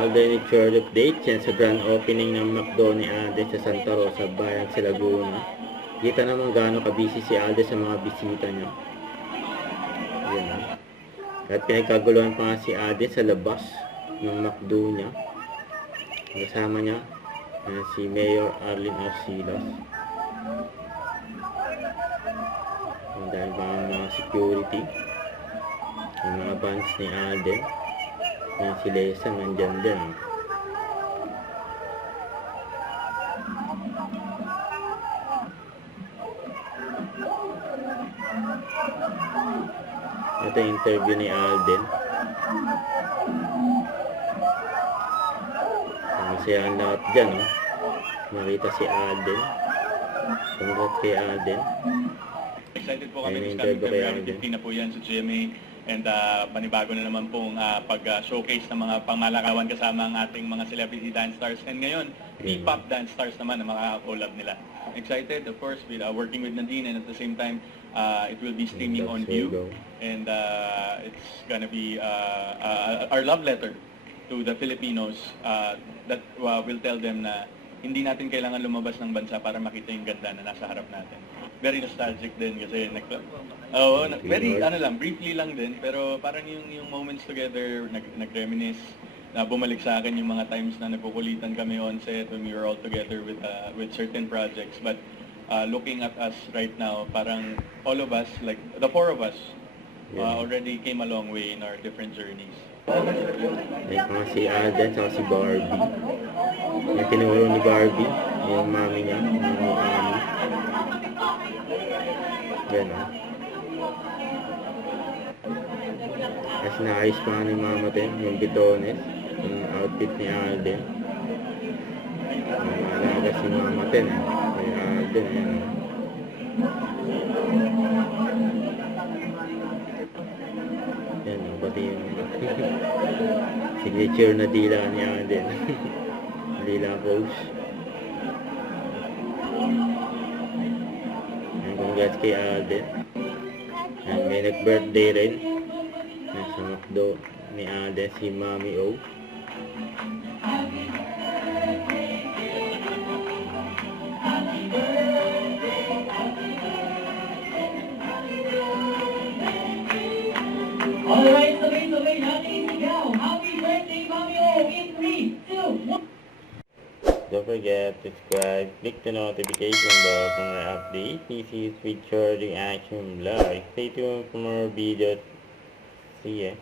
Alden Richard update yan sa grand opening ng McDo ni Alden sa Santa Rosa, Bayan sa Laguna. Kita naman gaano ka-busy si Alden sa mga bisita niya. Yan. At pinagkaguluhan pa nga si Alden sa labas ng McDo niya. Kasama niya si Mayor Arlene Arcilas. Dahil pa ang mga security, yung mga bands ni Alden. Yan si Lesa nandyan din. Ito yung interview ni Alden. Masaya ang lahat dyan, oh. Makita si Alden. Congrats kay Alden. Excited po kami this coming February 15 na po yan sa GMA. And panibago na naman pong pag-showcase ng mga pangmalakawan kasama ang ating mga celebrity dance stars. And ngayon, P-pop dance stars naman na makaka-collab nila. Excited, of course, with working with Nadine, and at the same time, it will be streaming on View. And it's gonna be our love letter to the Filipinos that will tell them na hindi natin kailangan lumabas ng bansa para makita yung ganda na nasa harap natin. Very nostalgic din kasi very briefly lang din, pero parang yung moments together, nag-reminisce, na bumalik sa akin yung mga times na nagkukulitan kami on set when we were all together with certain projects. But looking at us right now, parang all of us, like the four of us, already came a long way in our different journeys. Like mga si Alden at si Barbie. Yung tinuro ni Barbie, yung mami niya, yung mami. Yan, oh. Kasi naayos pa nga ni Mama din, yung bitones, yung outfit ni Alden. Maalaga si Mama din, eh. Kay Alden, yan. Yan, oh, pati yung signature na dila ni Alden. Dila pose. Congrats kay Alden. And may nag-birthday rin sa McDo ni Alden, si Mami O. Alright, sabay-sabay natin sigaw. Happy birthday, Mami O! In 3, 2, 1. Don't forget to subscribe, click the notification bell for more updates. This is Richard Reaction Vlog. Stay tuned for more videos. See ya.